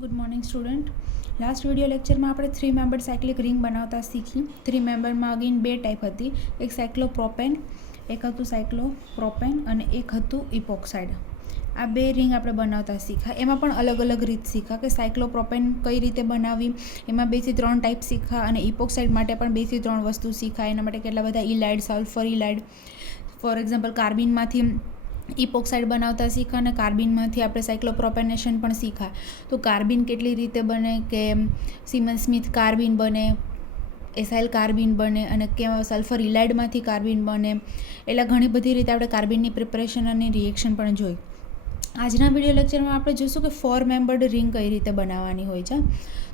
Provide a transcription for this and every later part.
Good morning student. Last video lecture में આપણે 3 member cyclic ring બનાવતા શીખી। 3 મેમ્બરમાં અગેન બે ટાઈપ હતી, એક સાયક્લોપ્રોપેન, એક હતું સાયક્લોપ્રોપેન અને એક હતું ઇપોક્સાઇડ। આ બે રિંગ આપણે બનાવતા શીખા। એમાં પણ અલગ અલગ રીત શીખા કે સાયક્લોપ્રોપેન કઈ રીતે બનાવવી, એમાં 2 થી 3 ટાઈપ શીખા અને ઇપોક્સાઇડ માટે પણ 2 થી 3 વસ્તુ શીખા। એના માટે કેટલા બધા ઇલાઇડ, સલ્ફર ઇલાઇડ, ફોર એક્ઝામ્પલ કાર્બિનમાંથી ઇપોક્સાઇડ બનાવતા શીખા અને કાર્બિનમાંથી આપણે સાયક્લોપ્રોપેનેશન પણ શીખા। તો કાર્બિન કેટલી રીતે બને કે સિમન સ્મિથ કાર્બિન બને, એસાઇલ કાર્બિન બને અને કે સલ્ફર ઇલાઇડમાંથી કાર્બિન બને, એટલે ઘણી બધી રીતે આપણે કાર્બિનની પ્રિપરેશન અને રિએક્શન પણ જોઈ। આજના વિડીયો લેક્ચરમાં આપણે જોઈશું કે 4 મેમ્બર્ડ રિંગ કઈ રીતે બનાવવાની હોય છે।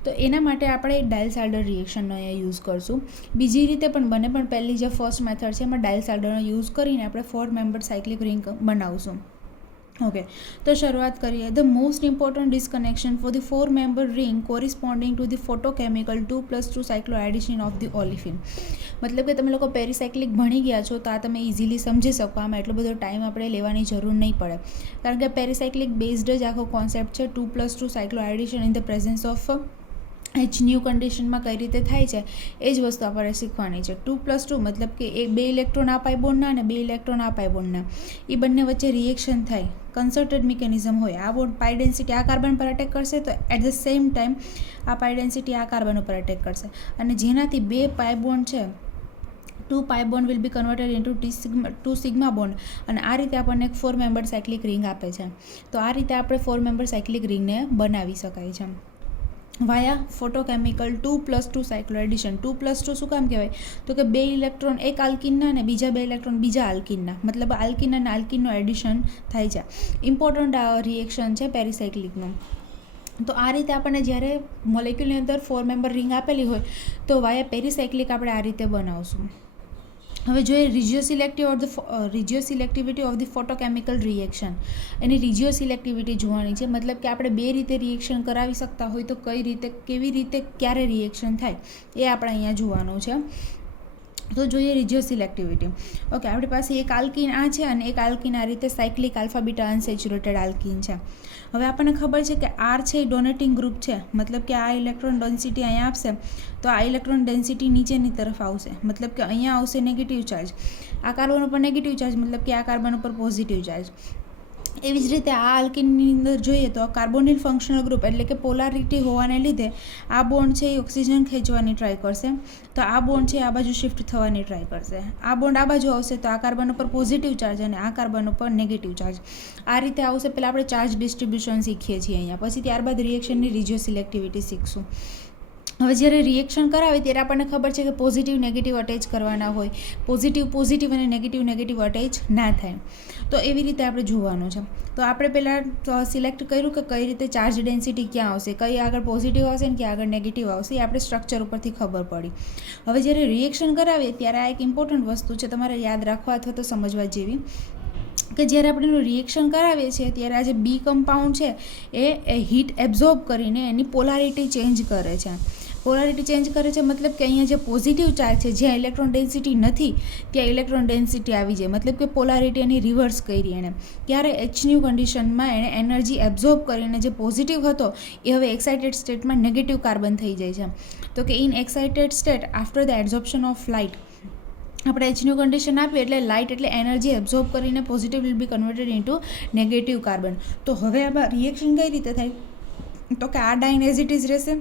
તો એના માટે આપણે ડાયલ્સાલ્ડર રિએક્શનનો અહીંયા યુઝ કરશું। બીજી રીતે પણ બને, પણ પહેલી જે ફર્સ્ટ મેથડ છે એમાં ડાયલ્સાલ્ડરનો યુઝ કરીને આપણે 4 મેમ્બર્ડ સાયક્લિક રિંગ બનાવશું। ઓકે, તો શરૂઆત કરીએ। The most important disconnection for the 4 member ring corresponding to the photochemical 2+2 cycloaddition of the olefin. મતલબ કે તમે લોકો પેરીસાયક્લિક ભણી ગયા છો તો આ તમે ઇઝીલી સમજી શકો, આમાં એટલો બધો ટાઈમ આપણે લેવાની જરૂર નહીં પડે, કારણ કે પેરીસાયક્લિક બેઝડ જ આખો કોન્સેપ્ટ છે। 2+2 cycloaddition in the presence of H nu કન્ડિશનમાં કઈ રીતે થાય છે એ જ વસ્તુ આપણે શીખવાની છે। 2+2 મતલબ કે એ 2 ઇલેક્ટ્રોન આ પાઈ બોન્ડના અને 2 ઇલેક્ટ્રોન આ પાઈ બોન્ડના, એ બંને વચ્ચે રિએક્શન થાય, કન્સર્ટેડ મિકેનિઝમ હોય। આ બોન્ડ પાઈ ડેન્સિટી આ કાર્બન પર અટેક કરશે તો એટ ધ સેમ ટાઈમ આ પાઈ ડેન્સિટી આ કાર્બન ઉપર અટેક કરશે, અને જેનાથી 2 પાઈ બોન્ડ છે, 2 pi bond will be converted into 2 sigma bond, અને આ રીતે આપણને એક 4 મેમ્બર સાયક્લિક રિંગ આપે છે। તો આ રીતે આપણે 4 મેમ્બર સાયક્લિક રિંગને બનાવી શકાય છે વાયા ફોટોકેમિકલ 2+2 સાયક્લોએડિશન। 2+2 શું કામ કહેવાય તો કે 2 ઇલેક્ટ્રોન એક આલ્કિનના અને બીજા 2 ઇલેક્ટ્રોન બીજા આલ્કિનના, મતલબ આલ્કિન અને આલ્કિનનું એડિશન થાય છે। ઇમ્પોર્ટન્ટ રિએક્શન છે પેરીસાયક્લિકનું। તો આ રીતે આપણને જ્યારે મોલેક્યુલની અંદર 4 મેમ્બર રિંગ આપેલી હોય તો વાયા પેરીસાયક્લિક આપણે આ રીતે બનાવશું। હવે જોઈએ રિજિયોસિલેક્ટિવિટી ઓફ ધ ફોટોકેમિકલ રિએક્શન। એની રિજિયોસિલેક્ટિવિટી જોવાની છે, મતલબ કે આપણે બે રીતે રિએક્શન કરાવી શકતા હોય તો કઈ રીતે, કેવી રીતે, ક્યારે રિએક્શન થાય એ આપણે અહીંયા જોવાનું છે। તો જોઈએ રિજિયોસિલેક્ટિવિટી। ઓકે, આપણી પાસે એક આલ્કિન આ છે અને એક આલ્કિન આ રીતે cyclic alpha beta unsaturated alkyne છે। હવે આપણને ખબર છે કે આર છે એ ડોનેટિંગ ગ્રુપ છે, મતલબ કે આ ઇલેક્ટ્રોન ડેન્સિટી અહીંયા આપશે તો આ ઇલેક્ટ્રોન ડેન્સિટી નીચેની તરફ આવશે, મતલબ કે અહીંયા આવશે નેગેટિવ ચાર્જ, આ કાર્બન ઉપર નેગેટિવ ચાર્જ, મતલબ કે આ કાર્બન ઉપર પોઝિટિવ ચાર્જ। એવી જ રીતે આ આલ્કિનની અંદર જોઈએ તો કાર્બોનિલ ફંક્શનલ ગ્રુપ એટલે કે પોલારિટી હોવાને લીધે આ બોન્ડ છે એ ઓક્સિજન ખેંચવાની ટ્રાય કરશે, તો આ બોન્ડ છે આ બાજુ શિફ્ટ થવાની ટ્રાય કરશે, આ બોન્ડ આ બાજુ આવશે તો આ કાર્બન ઉપર પોઝિટિવ ચાર્જ અને આ કાર્બન ઉપર નેગેટિવ ચાર્જ, આ રીતે આવશે। પહેલાં આપણે ચાર્જ ડિસ્ટ્રીબ્યુશન શીખીએ છીએ અહીંયા, પછી ત્યારબાદ રિએક્શનની રિજિયોસિલેક્ટિવિટી શીખશું। હવે જ્યારે રિએક્શન કરાવે ત્યારે આપણને ખબર છે કે પોઝિટિવ નેગેટિવ અટેચ કરવાના હોય, પોઝિટિવ અને નેગેટિવ અટેચ ના થાય, તો એવી રીતે આપણે જોવાનું છે। તો આપણે પહેલાં સિલેક્ટ કર્યું કે કઈ રીતે ચાર્જ ડેન્સિટી ક્યાં આવશે, કઈ આગળ પોઝિટિવ આવશે ને ક્યાં આગળ નેગેટિવ આવશે, એ આપણે સ્ટ્રક્ચર ઉપરથી ખબર પડી। હવે જ્યારે રિએક્શન કરાવીએ ત્યારે આ એક ઇમ્પોર્ટન્ટ વસ્તુ છે, તમારે યાદ રાખવા અથવા તો સમજવા જેવી, કે જ્યારે આપણે એનું રિએક્શન કરાવીએ છીએ ત્યારે આ જે બી કમ્પાઉન્ડ છે એ હીટ એબ્ઝોર્બ કરીને એની પોલારિટી ચેન્જ કરે છે। પોલારિટી ચેન્જ કરે છે મતલબ કે અહીંયા જે પોઝિટિવ ચાર્જ છે, જ્યાં ઇલેક્ટ્રોન ડેન્સિટી નથી ત્યાં ઇલેક્ટ્રોન ડેન્સિટી આવી જાય, મતલબ કે પોલારિટી એની રિવર્સ કરી એણે, ત્યારે એચન્યુ કન્ડિશનમાં એણે એનર્જી એબ્ઝોર્બ કરીને જે પોઝિટિવ હતો એ હવે એક્સાઇટેડ સ્ટેટમાં નેગેટિવ કાર્બન થઈ જાય છે। તો કે in excited state after the absorption of light, આપણે એચન્યુ કન્ડિશન આપીએ એટલે લાઇટ એટલે એનર્જી એબ્ઝોર્બ કરીને positive will be converted into negative carbon. તો હવે આમાં રિએક્શન કઈ રીતે થાય તો કે આ ડાઇન એઝ ઇટ ઇઝ રહેશે,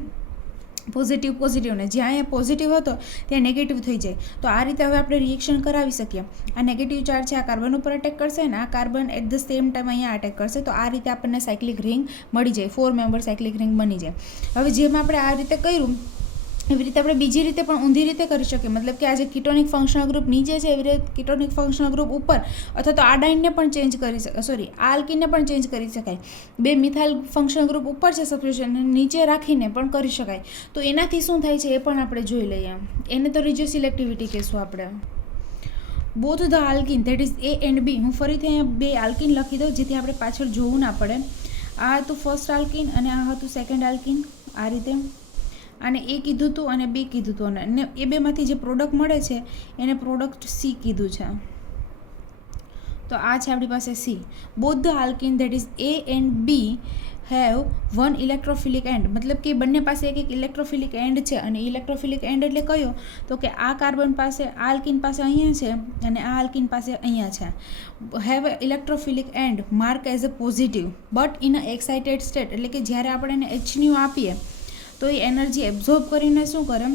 પોઝિટિવને જ્યાં અહીંયા પોઝિટિવ હતો ત્યાં નેગેટિવ થઈ જાય, તો આ રીતે હવે આપણે રિએક્શન કરાવી શકીએ। આ નેગેટિવ ચાર્જ છે આ કાર્બન ઉપર અટેક કરશે અને આ carbon at the same time અહીંયા અટેક કરશે, તો આ રીતે આપણને સાયક્લિક રિંગ મળી જાય, 4 મેમ્બર સાયક્લિક રિંગ બની જાય। હવે જેમ આપણે આ રીતે કર્યું એવી રીતે આપણે બીજી રીતે પણ ઊંધી રીતે કરી શકીએ, મતલબ કે આ જે કિટોનિક ફંક્શનલ ગ્રુપ નીચે છે એવી રીતે કિટોનિક ફંક્શનલ ગ્રુપ ઉપર, અથવા તો આ ડાઇનને પણ ચેન્જ કરી શકાય, આ આલ્કિનને પણ ચેન્જ કરી શકાય, 2 મિથાઇલ ફંક્શનલ ગ્રુપ ઉપર છે સબસ્ટિટ્યુશન નીચે રાખીને પણ કરી શકાય। તો એનાથી શું થાય છે એ પણ આપણે જોઈ લઈએ, એને તો રિજિયોસિલેક્ટિવિટી કહેશું આપણે। Both the alkene that is A and B, હું ફરીથી અહીંયા 2 આલ્કિન લખી દઉં જેથી આપણે પાછળ જોવું ના પડે। આ હતું ફર્સ્ટ આલ્કિન અને આ હતું સેકન્ડ આલ્કિન, આ રીતે આને એ કીધું હતું અને બી કીધું હતું, અને એ બેમાંથી જે પ્રોડક્ટ મળે છે એને પ્રોડક્ટ સી કીધું છે। તો આ છે આપણી પાસે C. Both the alkene that is A and B have one electrophilic end, મતલબ કે બંને પાસે એક ઇલેક્ટ્રોફિલિક એન્ડ છે. અને ઇલેક્ટ્રોફિલિક એન્ડ એટલે કયો? તો કે આ કાર્બન પાસે, આ આલ્કિન પાસે અહીંયા છે અને આ આલ્કિન પાસે અહીંયા છે. Have electrophilic and mark as a positive but in a excited state, એટલે કે જ્યારે આપણે એને H આપીએ તો એ એનર્જી એબ્ઝોર્બ કરીને શું કરે?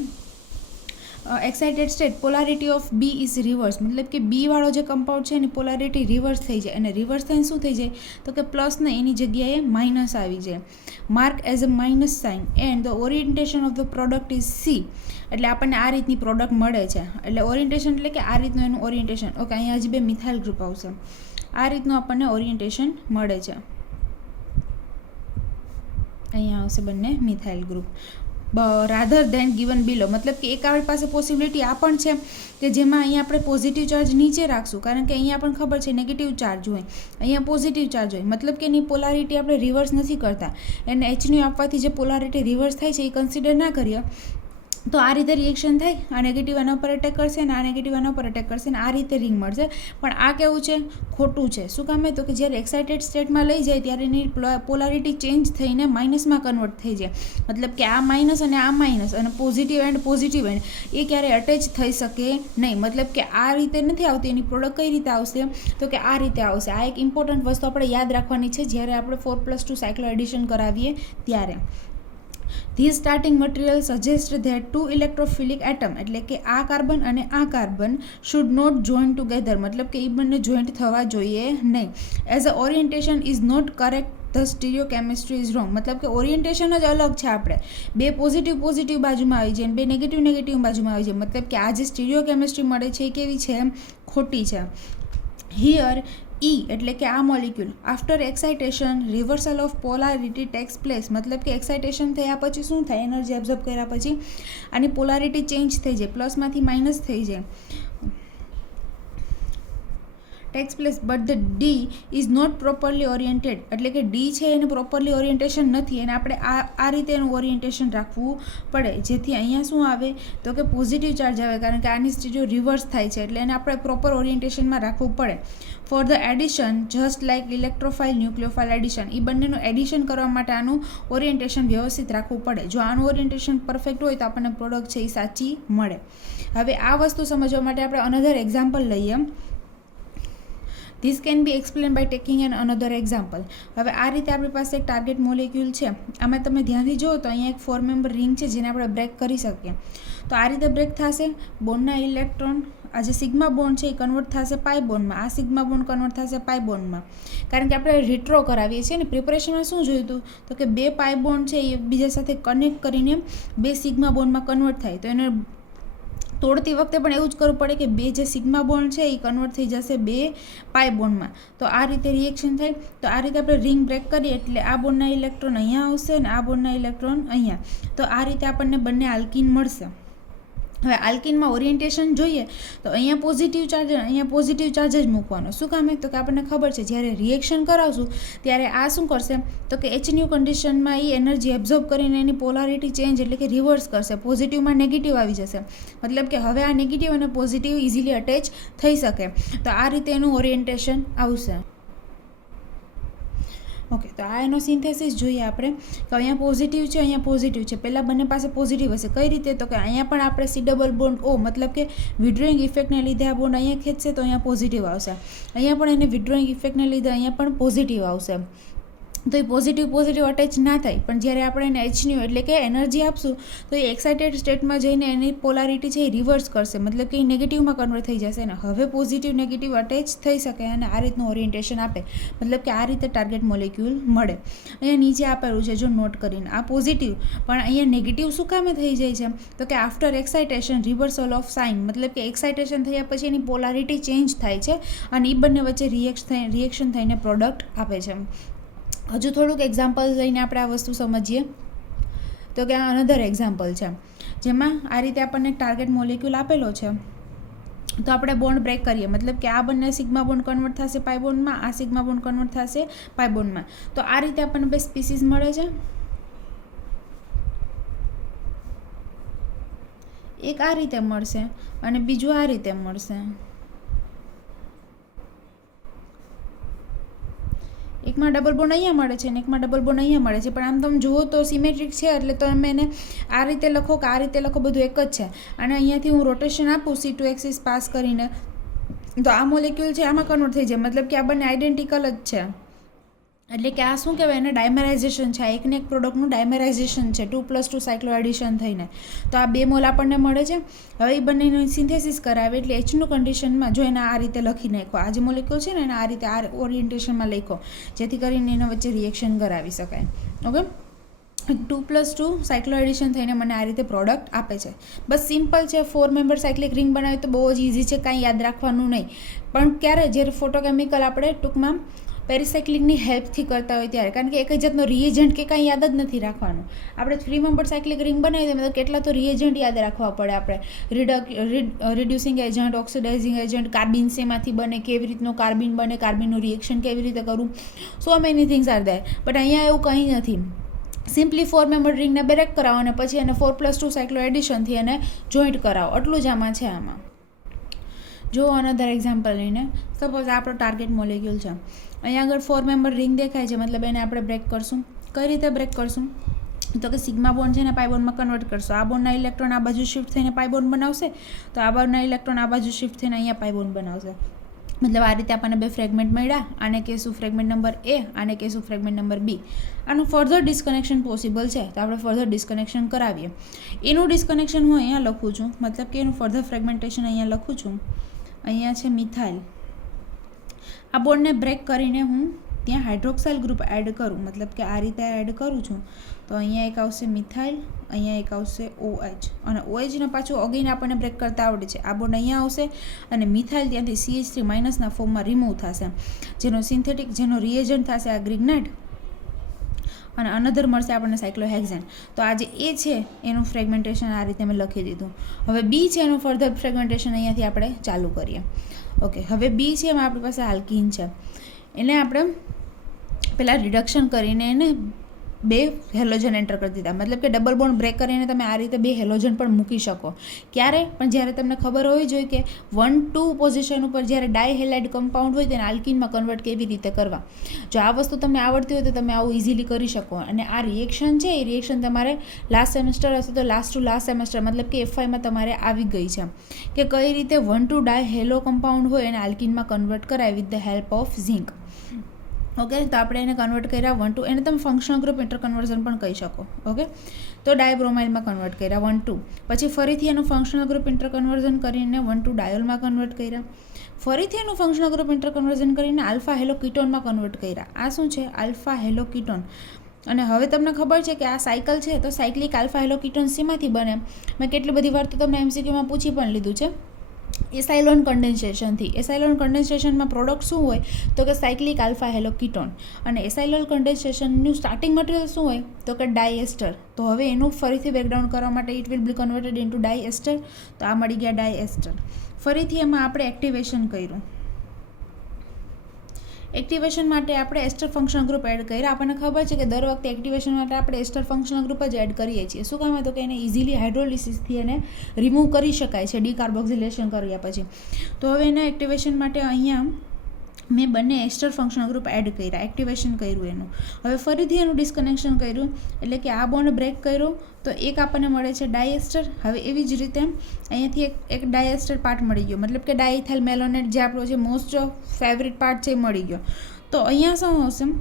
Excited state polarity of B is reverse, મતલબ કે બી વાળો જે કમ્પાઉન્ડ છે એની પોલારિટી રિવર્સ થઈ જાય. અને રિવર્સ થઈને શું થઈ જાય? તો કે પ્લસ ને એની જગ્યાએ માઇનસ આવી જાય. Mark as a minus sign and the orientation of the product is C, એટલે આપણને આ રીતની પ્રોડક્ટ મળે છે. એટલે ઓરિએન્ટેશન એટલે કે આ રીતનું એનું ઓરિએન્ટેશન. ઓકે, અહીંયા હજી 2 મિથાઇલ ગ્રુપ આવશે. આ રીતનું આપણને ઓરિએન્ટેશન મળે છે. અહીંયા આવશે બંને મિથાઇલ ગ્રુપ. રાધર દેન ગિવન બિલો, મતલબ કે એક આપણી પાસે પોસિબિલિટી આ પણ છે કે જેમાં અહીંયા આપણે પોઝિટિવ ચાર્જ નીચે રાખશું, કારણ કે અહીંયા આપણને ખબર છે નેગેટિવ ચાર્જ હોય, અહીંયા પોઝિટિવ ચાર્જ હોય, મતલબ કે એની પોલારિટી આપણે રિવર્સ નથી કરતા. એને H આપવાથી જે પોલારિટી રિવર્સ થાય છે એ કન્સિડર ના કરીએ તો આ રીતે રિએક્શન થાય. આ નેગેટિવ આના ઉપર અટેક કરશે અને આ નેગેટિવ આના ઉપર અટેક કરશે અને આ રીતે રિંગ મળશે. પણ આ કેવું છે? ખોટું છે. શું કામ? તો કે જ્યારે એક્સાઇટેડ સ્ટેટમાં લઈ જાય ત્યારે એની પોલારિટી ચેન્જ થઈને માઇનસમાં કન્વર્ટ થઈ જાય. મતલબ કે આ માઇનસ અને આ માઇનસ અને પોઝિટિવ એન્ડ એ ક્યારે અટેચ થઈ શકે નહીં. મતલબ કે આ રીતે નથી આવતી. એની પ્રોડક્ટ કઈ રીતે આવશે? તો કે આ રીતે આવશે. આ એક ઇમ્પોર્ટન્ટ વસ્તુ આપણે યાદ રાખવાની છે જ્યારે આપણે 4+2 સાયક્લો એડિશન કરાવીએ ત્યારે. These starting material suggest that 2 electrophilic atom, એટલે કે આ કાર્બન અને આ carbon should not join together, મતલબ કે એ બંને જોઈન્ટ થવા જોઈએ નહીં. As a orientation is not correct, the stereochemistry is wrong, મતલબ કે ઓરિએન્ટેશન જ અલગ છે. આપણે બે પોઝિટિવ બાજુમાં આવી જાય અને બે નેગેટિવ બાજુમાં આવી જાય. મતલબ કે આ જે સ્ટીરિયોકેમિસ્ટ્રી મળે છે એ કેવી છે? ખોટી છે. હિયર E એટલે કે આ molecule after excitation reversal of polarity tax place, મતલબ કે એક્સાઇટેશન થયા પછી શું થાય? એનર્જી એબ્ઝોર્બ કર્યા પછી આની પોલારિટી ચેન્જ થઈ જાય, પ્લસમાંથી માઇનસ થઈ જાય, takes place. But the D is not properly oriented, એટલે કે ડી છે એને પ્રોપરલી ઓરિએન્ટેશન નથી. અને આપણે આ રીતે એનું ઓરિએન્ટેશન રાખવું પડે, જેથી અહીંયા શું આવે? તો કે પોઝિટિવ ચાર્જ આવે, કારણ કે આની સ્ટીરિયો રિવર્સ થાય છે. એટલે એને આપણે પ્રોપર ઓરિએન્ટેશનમાં રાખવું પડે. For the addition just like electrophile nucleophile addition, એ બંનેનું એડિશન કરવા માટે આનું ઓરિએન્ટેશન વ્યવસ્થિત રાખવું પડે. જો આનું ઓરિએન્ટેશન પરફેક્ટ હોય તો આપણને પ્રોડક્ટ છે એ સાચી મળે. હવે આ વસ્તુ સમજવા માટે આપણે અનધર એક્ઝામ્પલ લઈએ. This can be explain by taking an another example. હવે આ રીતે આપણી પાસે એક ટાર્ગેટ મોલિક્યુલ છે. આમાં તમે ધ્યાનથી જુઓ તો અહીંયા એક 4 મેમ્બર રિંગ છે જેને આપણે બ્રેક કરી શકીએ. તો આ રીતે બ્રેક થશે. બોન્ડના ઇલેક્ટ્રોન, આ જે સિગ્મા બોન્ડ છે એ કન્વર્ટ થશે પાઈ બોન્ડમાં, આ સિગ્મા બોન્ડ કન્વર્ટ થશે પાઈ બોન્ડમાં, કારણ કે આપણે રિટ્રો કરાવીએ છીએ ને. પ્રિપરેશનમાં શું જોયું હતું? તો કે 2 પાઈ બોન્ડ છે એ બીજા સાથે કનેક્ટ કરીને 2 સિગ્મા બોન્ડમાં કન્વર્ટ થાય. તો એને તોડતી વખતે પણ એવું જ કરવું પડે કે 2 જે સિગ્મા બોન્ડ છે એ કન્વર્ટ થઈ જશે 2 પાઈ બોન્ડમાં. તો આ રીતે રિએક્શન થાય. તો આ રીતે આપણે રિંગ બ્રેક કરીએ એટલે આ બોન્ડના ઇલેક્ટ્રોન અહીંયા આવશે અને આ બોન્ડના ઇલેક્ટ્રોન અહીંયા. તો આ રીતે આપણને બંને આલ્કિન મળશે. હવે આલ્કિનમાં ઓરિએન્ટેશન જોઈએ તો અહીંયા પોઝિટિવ ચાર્જ જ મૂકવાનો. શું કામ? તો કે આપણને ખબર છે જ્યારે રિએક્શન કરાવશું ત્યારે આ શું કરશે? તો કે H કન્ડિશનમાં એ એનર્જી એબ્ઝોર્બ કરીને એની પોલારિટી ચેન્જ એટલે કે રિવર્સ કરશે. પોઝિટિવમાં નેગેટિવ આવી જશે. મતલબ કે હવે આ નેગેટિવ અને પોઝિટિવ ઇઝીલી અટેચ થઈ શકે. તો આ રીતે એનું ઓરિએન્ટેશન આવશે. ઓકે, તો આ એનો સિન્થેસિસ જોઈએ આપણે તો અહીંયા પોઝિટિવ છે, પહેલાં બંને પાસે પોઝિટિવ હશે. કઈ રીતે? તો કે અહીંયા પણ આપણે C ડબલ બોન્ડ O, મતલબ કે વિડ્રોઈંગ ઇફેક્ટને લીધે આ બોન્ડ અહીંયા ખેંચશે તો અહીંયા પોઝિટિવ આવશે. અહીંયા પણ એને વિડ્રોઈંગ ઇફેક્ટને લીધે અહીંયા પણ પોઝિટિવ આવશે. તો એ પોઝિટિવ અટેચ ના થાય. પણ જ્યારે આપણે એને H એટલે કે એનર્જી આપશું તો એ એક્સાઇટેડ સ્ટેટમાં જઈને એની પોલારિટી છે એ રિવર્સ કરશે, મતલબ કે એ નેગેટિવમાં કન્વર્ટ થઈ જશે અને હવે પોઝિટિવ નેગેટિવ અટેચ થઈ શકે અને આ રીતનું ઓરિએન્ટેશન આપે. મતલબ કે આ રીતે ટાર્ગેટ મોલિક્યુલ મળે. અહીંયા નીચે આપેલું છે જો નોટ કરીને, આ પોઝિટિવ પણ અહીંયા નેગેટિવ શું કામે થઈ જાય છે? તો કે after excitation reversal of sine, મતલબ કે એક્સાઇટેશન થયા પછી એની પોલારિટી ચેન્જ થાય છે અને એ બંને વચ્ચે રિએક્શન થઈને પ્રોડક્ટ આપે છે. હજુ થોડુંક એક્ઝામ્પલ લઈને આપણે આ વસ્તુ સમજીએ. તો કે આ અનધર એક્ઝામ્પલ છે જેમાં આ રીતે આપણને ટાર્ગેટ મોલિક્યુલ આપેલો છે. તો આપણે બોન્ડ બ્રેક કરીએ, મતલબ કે આ બંને સિગ્મા બોન્ડ કન્વર્ટ થશે પાઈ બોન્ડમાં, આ સિગ્મા બોન્ડ કન્વર્ટ થશે પાઈ બોન્ડમાં. તો આ રીતે આપણને 2 સ્પીસીસ મળે છે. એક આ રીતે મળશે અને બીજું આ રીતે મળશે. એકમાં ડબલ બોન્ડ અહીંયા મળે છે અને એકમાં ડબલ બોન્ડ અહીંયા મળે છે, પણ આમ તમે જુઓ તો સિમેટ્રિક છે એટલે તમે એને આ રીતે લખો કે આ રીતે લખો બધું એક જ છે. અને અહીંયાથી હું રોટેશન આપું C2 એક્સિસ પાસ કરીને તો આ મોલેક્યુલ છે આમાં કન્વર્ટ થઈ જાય, મતલબ કે આ બંને આઇડેન્ટિકલ જ છે. એટલે કે આ શું કહેવાય, એને ડાયમેરાઇઝેશન છે, એકને એક પ્રોડક્ટનું ડાયમેરાઇઝેશન છે 2+2 સાયક્લો એડિશન થઈને. તો આ 2 મોલ આપણને મળે છે. હવે એ બંનેનું સિન્થેસિસ કરાવે એટલે H2 કન્ડિશનમાં જો એને આ રીતે લખી નાખો, આ જે મોલેક્યુલ છે ને એને આ રીતે આ ઓરિએન્ટેશનમાં લખો જેથી કરીને એના વચ્ચે રિએક્શન કરાવી શકાય. ઓકે, 2+2 સાયક્લો એડિશન થઈને મને આ રીતે પ્રોડક્ટ આપે છે. બસ સિમ્પલ છે. 4 મેમ્બર સાયક્લિક રિંગ બનાવી તો બહુ જ ઇઝી છે, કાંઈ યાદ રાખવાનું નહીં. પણ ક્યારે, જ્યારે ફોટોકેમિકલ આપણે ટૂંકમાં પેરીસાયક્લિકની હેલ્પથી કરતા હોય ત્યારે, કારણ કે એક જ જાતનો રિએજન્ટ કે કાંઈ યાદ જ નથી રાખવાનું. આપણે 3 મેમ્બર સાયક્લિક રિંગ બનાવી દઈએ તો કેટલા તો રિએજન્ટ યાદ રાખવા પડે આપણે. રિડ્યુસિંગ એજન્ટ, ઓક્સિડાઇઝિંગ એજન્ટ, કાર્બિન શેમાંથી બને, કેવી રીતનું કાર્બિન બને, કાર્બિનનું રિએક્શન કેવી રીતે કરવું, so many things are there. But અહીંયા એવું કંઈ નથી. સિમ્પલી 4 મેમ્બર રિંગને બ્રેક કરાવો અને પછી એને 4+2 સાયક્લો એડિશનથી એને જોઈન્ટ કરાવો, એટલું જ આમાં છે. આમાં જો અનધર એક્ઝામ્પલ લઈને, સપોઝ આપણો ટાર્ગેટ મોલેક્યુલ છે, અહીંયા આગળ 4 મેમ્બર રિંગ દેખાય છે, મતલબ એને આપણે બ્રેક કરશું. કઈ રીતે બ્રેક કરશું તો કે સિગ્મા બોન્ડ છે ને પાઈ બોન્ડમાં કન્વર્ટ કરશું. આ બોન્ડના ઇલેક્ટ્રોન આ બાજુ શિફ્ટ થઈને પાઈ બોન્ડ બનાવશે, તો આ બાજુના ઇલેક્ટ્રોન આ બાજુ શિફ્ટ થઈને અહીંયા પાઈ બોન્ડ બનાવશે. મતલબ આ રીતે આપણને 2 ફ્રેગમેન્ટ મળ્યા. આને કહેશું ફ્રેગમેન્ટ નંબર A, આને કહેશું ફ્રેગમેન્ટ નંબર B. આનું ફર્ધર ડિસ્કનેક્શન પોસિબલ છે તો આપણે ફર્ધર ડિસ્કનેક્શન કરાવીએ. એનું ડિસ્કનેક્શન હું અહીંયા લખું છું, મતલબ કે એનું ફર્ધર ફ્રેગમેન્ટેશન અહીંયા લખું છું. અહીંયા છે મિથાઇલ. આ બોન્ડને બ્રેક કરીને હું ત્યાં હાઇડ્રોક્સાઇલ ગ્રુપ એડ કરું, મતલબ કે આ રીતે એડ કરું છું. તો અહીંયા એક આવશે મિથાઇલ, અહીંયા એક આવશે OH, અને OHને પાછું અગેન આપણને બ્રેક કરતા આવડે છે. આ બોન્ડ અહીંયા આવશે અને મિથાઇલ ત્યાંથી CH3- ના ફોર્મમાં રિમૂવ થશે, જેનો સિન્થેટિક જેનો રિએજન્ટ થશે આ ગ્રિગ્નાઇટ, અને અનધર મળશે આપણને સાયક્લોહેક્ઝેન. તો આ જે A છે એનું ફ્રેગમેન્ટેશન આ રીતે મેં લખી દીધું. હવે B છે એનું ફર્ધર ફ્રેગમેન્ટેશન અહીંયાથી આપણે ચાલુ કરીએ. ઓકે, હવે B છે એમાં આપણી પાસે આલ્કીન છે, એને આપણે પહેલાં રિડક્શન કરીને એને 2 હેલોજન એન્ટર કરી દીધા. મતલબ કે ડબલ બોન્ડ બ્રેક કરીને તમે આ રીતે 2 હેલોજન પણ મૂકી શકો. ક્યારે પણ જ્યારે તમને ખબર હોવી જોઈએ કે 1-2 પોઝિશન ઉપર જ્યારે ડાયહેલાઇડ કમ્પાઉન્ડ હોય તેને આલ્કીનમાં કન્વર્ટ કેવી રીતે કરવા. જો આ વસ્તુ તમને આવડતી હોય તો તમે આવું ઇઝીલી કરી શકો. અને આ રિએક્શન છે એ રિએક્શન તમારે લાસ્ટ સેમેસ્ટર હશે તો લાસ્ટ સેમેસ્ટર મતલબ કે FYમાં તમારે આવી ગઈ છે કે કઈ રીતે 1-2 ડાયહેલો કમ્પાઉન્ડ હોય એને આલ્કીનમાં કન્વર્ટ કરાય with the help of zinc. Okay, તો આપણે એને કન્વર્ટ કર્યા 1-2, એને તમે ફંક્શનલ ગ્રુપ ઇન્ટરકન્વર્ઝન પણ કહી શકો. ઓકે, તો ડાયબ્રોમાઇલમાં કન્વર્ટ કર્યા 1-2, પછી ફરીથી એનું ફંક્શનલ ગ્રુપ ઇન્ટરકન્વર્ઝન કરીને 1-2 ડાયોલમાં કન્વર્ટ કર્યા, ફરીથી એનું ફંક્શનલ ગ્રુપ ઇન્ટરકન્વર્ઝન કરીને આલ્ફા હેલો કીટોનમાં કન્વર્ટ કર્યા. આ શું છે? Alpha hello ketone. અને હવે તમને ખબર છે કે આ સાયકલ છે તો સાયક્લિક આલ્ફા હેલો કીટોન શેમાંથી બને? મેં કેટલી બધી વાર તો તમને MCQમાં પૂછી પણ લીધું છે. એસાઇલોન કન્ડેન્સેશનથી. એસાઇલોન કન્ડેન્સેશનમાં પ્રોડક્ટ શું હોય તો કે સાયક્લિક આલ્ફા હેલો કીટોન. અને એસાઇલોન કન્ડેન્સેશનનું સ્ટાર્ટિંગ મટીરિયલ શું હોય તો કે ડાયએસ્ટર. તો હવે એનું ફરીથી બ્રેકડાઉન કરવા માટે it will be converted into diester. તો આ મળી ગયા ડાયએસ્ટર. ફરીથી એમાં આપણે એક્ટિવેશન કર્યું. એક્ટિવેશન માટે આપણે એસ્ટર ફંક્શનલ ગ્રુપ એડ કર્યા. આપણને ખબર છે કે દર વખતે એક્ટિવેશન માટે આપણે એસ્ટર ફંક્શનલ ગ્રુપ જ એડ કરીએ છીએ. શું કામ? તો કે એને ઇઝીલી હાઇડ્રોલિસિસથી એને રિમૂવ કરી શકાય છે ડીકાર્બોક્સિલેશન કર્યા પછી. તો હવે એના એક્ટિવેશન માટે અહીંયા મેં બંને એસ્ટર ફંક્શનલ ગ્રુપ એડ કર્યા, એક્ટિવેશન કર્યું એનું. હવે ફરીથી એનું ડિસ્કનેક્શન કર્યું એટલે કે આ બોન્ડ બ્રેક કર્યો તો એક આપણને મળે છે ડાયએસ્ટર. હવે એવી જ રીતે અહીંયાથી એક ડાયએસ્ટર પાર્ટ મળી ગયો, મતલબ કે ડાયઇથાઇલ મેલોનેટ જે આપણો જે મોસ્ટ ઓફ ફેવરિટ પાર્ટ છે એ મળી ગયો. તો અહીંયા શું હશે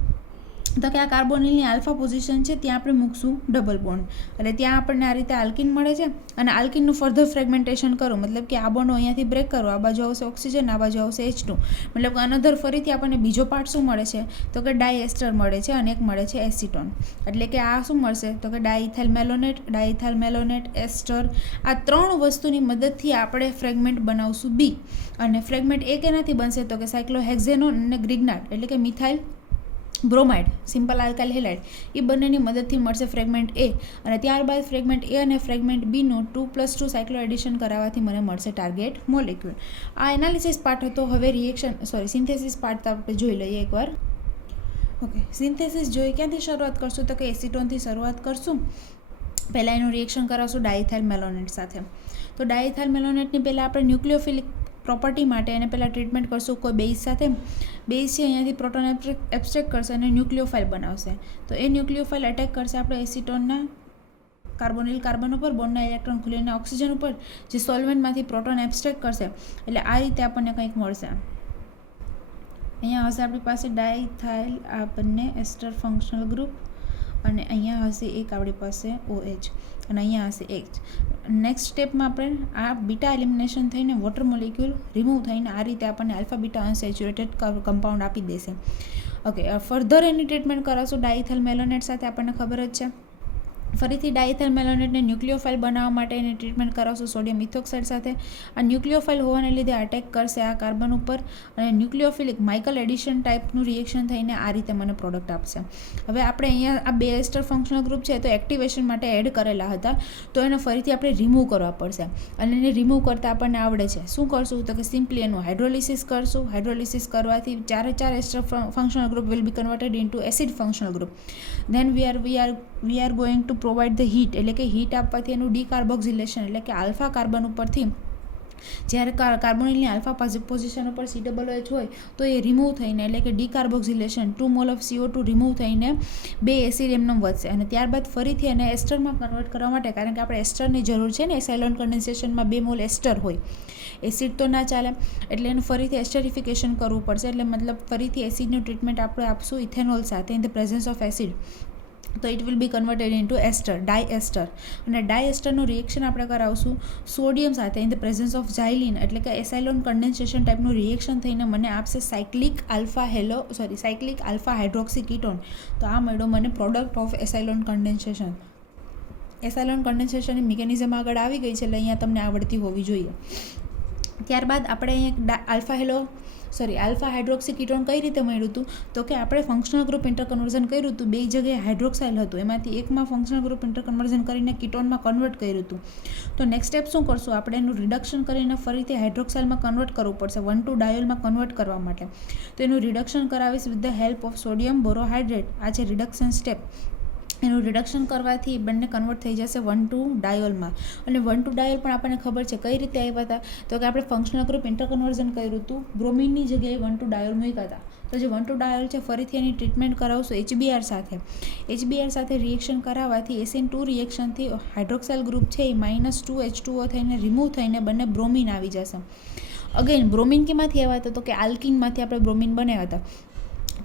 તો કે આ કાર્બોનિલની આલ્ફા પોઝિશન છે ત્યાં આપણે મૂકશું ડબલ બોન્ડ, એટલે ત્યાં આપણને આ રીતે આલ્કિન મળે છે. અને આલ્કિનનું ફર્ધર ફ્રેગમેન્ટેશન કરો, મતલબ કે આ બોન્ડ અહીંયાથી બ્રેક કરો, આ બાજુ આવશે ઓક્સિજન, આ બાજુ આવશે H2, મતલબ કે અનધર ફરીથી આપણને બીજો પાર્ટ શું મળે છે તો કે ડાયએસ્ટર મળે છે અને એક મળે છે એસિટોન. એટલે કે આ શું મળશે તો કે ડાયઇથાઇલ મેલોનેટ, એસ્ટર, આ 3 વસ્તુની મદદથી આપણે ફ્રેગમેન્ટ બનાવશું B. અને ફ્રેગમેન્ટ A કેનાથી બનશે તો કે સાયક્લોહેક્ઝેનોન અને ગ્રિગ્નાઇટ એટલે કે methyl bromide, simple alkyl halide, એ બંનેની મદદથી મળશે ફ્રેગમેન્ટ A. અને ત્યારબાદ ફ્રેગમેન્ટ A અને ફ્રેગમેન્ટ Bનું 2+2 સાયક્લો એડિશન કરાવવાથી મને મળશે ટાર્ગેટ મોલેક્યુલ. આ એનાલિસિસ પાર્ટ હતો. હવે સિન્થેસિસ પાર્ટ તો આપણે જોઈ લઈએ એકવાર. ઓકે, સિન્થેસિસ જોઈ ક્યાંથી શરૂઆત કરશું તો કે એસિટોનથી શરૂઆત કરશું. પહેલાં એનું રિએક્શન કરાવશું ડાયઇથાઇલ મેલોનેટ સાથે. તો ડાયઇથાઇલ મેલોનેટની પહેલાં આપણે ન્યુક્લિયોફિલિક પ્રોપર્ટી માટે એને પહેલાં ટ્રીટમેન્ટ કરશું કોઈ બેઝ સાથે. બેઝ છે અહીંયાથી પ્રોટોન એબ્સ્ટ્રેક્ટ કરશે અને ન્યુક્લિયોફાઇલ બનાવશે. તો એ ન્યુક્લિયોફાઇલ એટેક કરશે આપણે એસિટોનના કાર્બોનિલ કાર્બન ઉપર, બોન્ડના ઇલેક્ટ્રોન ખુલીને ઓક્સિજન ઉપર, જે સોલ્વેન્ટમાંથી પ્રોટોન એબ્સ્ટ્રેક્ટ કરશે. એટલે આ રીતે આપણને કંઈક મળશે. અહીંયા હશે આપણી પાસે ડાયથાઇલ આ બંને એસ્ટર ફંક્શનલ ગ્રુપ, અને અહીંયા હશે એક આપણી પાસે OH, અને અહીંયા હશે H. નેક્સ્ટ સ્ટેપમાં આપણે આ બીટા એલિમિનેશન થઈને વોટર મોલિક્યુલ રિમૂવ થઈને આ રીતે આપણને આલ્ફા બીટા અનસેચ્યુરેટેડ કમ્પાઉન્ડ આપી દેશે. ઓકે, ફર્ધર એની ટ્રીટમેન્ટ કરાવશું ડાયથાઇલ મેલોનેટ સાથે, આપણને ખબર જ છે. ફરીથી ડાયથાઇલ મેલોનેટને ન્યુક્લિયોફાઇલ બનાવવા માટે એની ટ્રીટમેન્ટ કરાવશું સોડિયમ ઇથોક્સાઇડ સાથે. આ ન્યુક્લિયોફાઇલ હોવાને લીધે અટેક કરશે આ કાર્બન ઉપર, અને ન્યુક્લિયોફિલિક માઇકલ એડિશન ટાઈપનું રિએક્શન થઈને આ રીતે મને પ્રોડક્ટ આપશે. હવે આપણે અહીંયા આ બે એસ્ટર ફંક્શનલ ગ્રુપ છે તો એક્ટિવેશન માટે એડ કરેલા હતા, તો એને ફરીથી આપણે રિમૂવ કરવા પડશે. અને એને રિમૂવ કરતાં આપણને આવડે છે. શું કરશું તો કે સિમ્પલી એનું હાઇડ્રોલિસિસ કરશું. હાઇડ્રોલિસિસ કરવાથી ચાર ester functional group will be converted into acid functional group. Then we are going to provide the heat, એટલે કે હીટ આપવાથી એનું ડીકાર્બોક્સિલેશન, એટલે કે આલ્ફા કાર્બન ઉપરથી જ્યારે કાર્બોનિલની આલ્ફા પોઝિશન ઉપર COOH હોય તો એ રિમૂવ થઈને, એટલે કે ડીકાર્બોક્સિલેશન 2 મોલ ઓફ CO2 રિમૂવ થઈને 2 એસિડ એમનેમ વધશે. અને ત્યારબાદ ફરીથી એને એસ્ટરમાં કન્વર્ટ કરવા માટે, કારણ કે આપણે એસ્ટરની જરૂર છે ને, સાયલોન કન્ડેન્સેશનમાં 2 મોલ એસ્ટર હોય, એસિડ તો ના ચાલે, એટલે એનું ફરીથી એસ્ટરિફિકેશન કરવું પડશે. એટલે મતલબ ફરીથી એસિડનું ટ્રીટમેન્ટ આપણે આપશું ઇથેનોલ સાથે in the presence of acid. તો it will be converted into ester, diester. અને ડાયએસ્ટરનું રિએક્શન આપણે કરાવશું સોડિયમ સાથે in the presence of xylene, એટલે કે એસાઇલોન કન્ડેન્સેશન ટાઈપનું રિએક્શન થઈને મને આપશે સાયક્લિક આલ્ફા હાઇડ્રોક્સી કીટોન. તો આ મળ્યો મને પ્રોડક્ટ ઓફ એસાઇલોન કન્ડેન્સેશન. એસાઇલોન કન્ડેન્સેશનની મિકેનિઝમ આગળ આવી ગઈ છે, એટલે અહીંયા તમને આવડતી હોવી જોઈએ. ત્યારબાદ આપણે અહીંયા આલ્ફા હાઇડ્રોક્સી કીટોન કઈ રીતે મળ્યું હતું તો કે આપણે ફંક્શનલ ગ્રુપ ઇન્ટરકન્વર્ઝન કર્યું હતું. બે જગ્યાએ હાઇડ્રોક્સાઇલ હતું, એમાંથી એકમાં ફંક્શનલ ગ્રુપ ઇન્ટરકન્વર્ઝન કરીને કીટોનમાં કન્વર્ટ કર્યું હતું. તો નેક્સ્ટ સ્ટેપ શું કરશું, આપણે એનું રિડક્શન કરીને ફરીથી હાઇડ્રોક્સાઇલમાં કન્વર્ટ કરવું પડશે 1,2-ડાયોલમાં કન્વર્ટ કરવા માટે. તો એનું રિડક્શન કરાવીશ with the help of sodium borohydrate. આ છે રિડક્શન સ્ટેપ. એનું રિડક્શન કરવાથી બંને કન્વર્ટ થઈ જશે 1,2-ડાયોલમાં. અને 1,2-ડાયોલ પણ આપણને ખબર છે કઈ રીતે આવ્યા હતા તો કે આપણે ફંક્શનલ ગ્રુપ ઇન્ટરકન્વર્ઝન કર્યું હતું, બ્રોમિનની જગ્યાએ 1,2-ડાયોલ મૂક્યા હતા. તો જે 1,2-ડાયોલ છે ફરીથી એની ટ્રીટમેન્ટ કરાવશું HBr સાથે. HBr સાથે રિએક્શન કરાવવાથી SN2 રિએક્શનથી હાઇડ્રોક્સાઇલ ગ્રુપ છે એ -2H2O થઈને રિમૂવ થઈને બંને બ્રોમિન આવી જશે. અગેન બ્રોમિન કેમાંથી આવ્યા હતા તો કે આલ્કિનમાંથી આપણે બ્રોમિન બનાવ્યા હતા.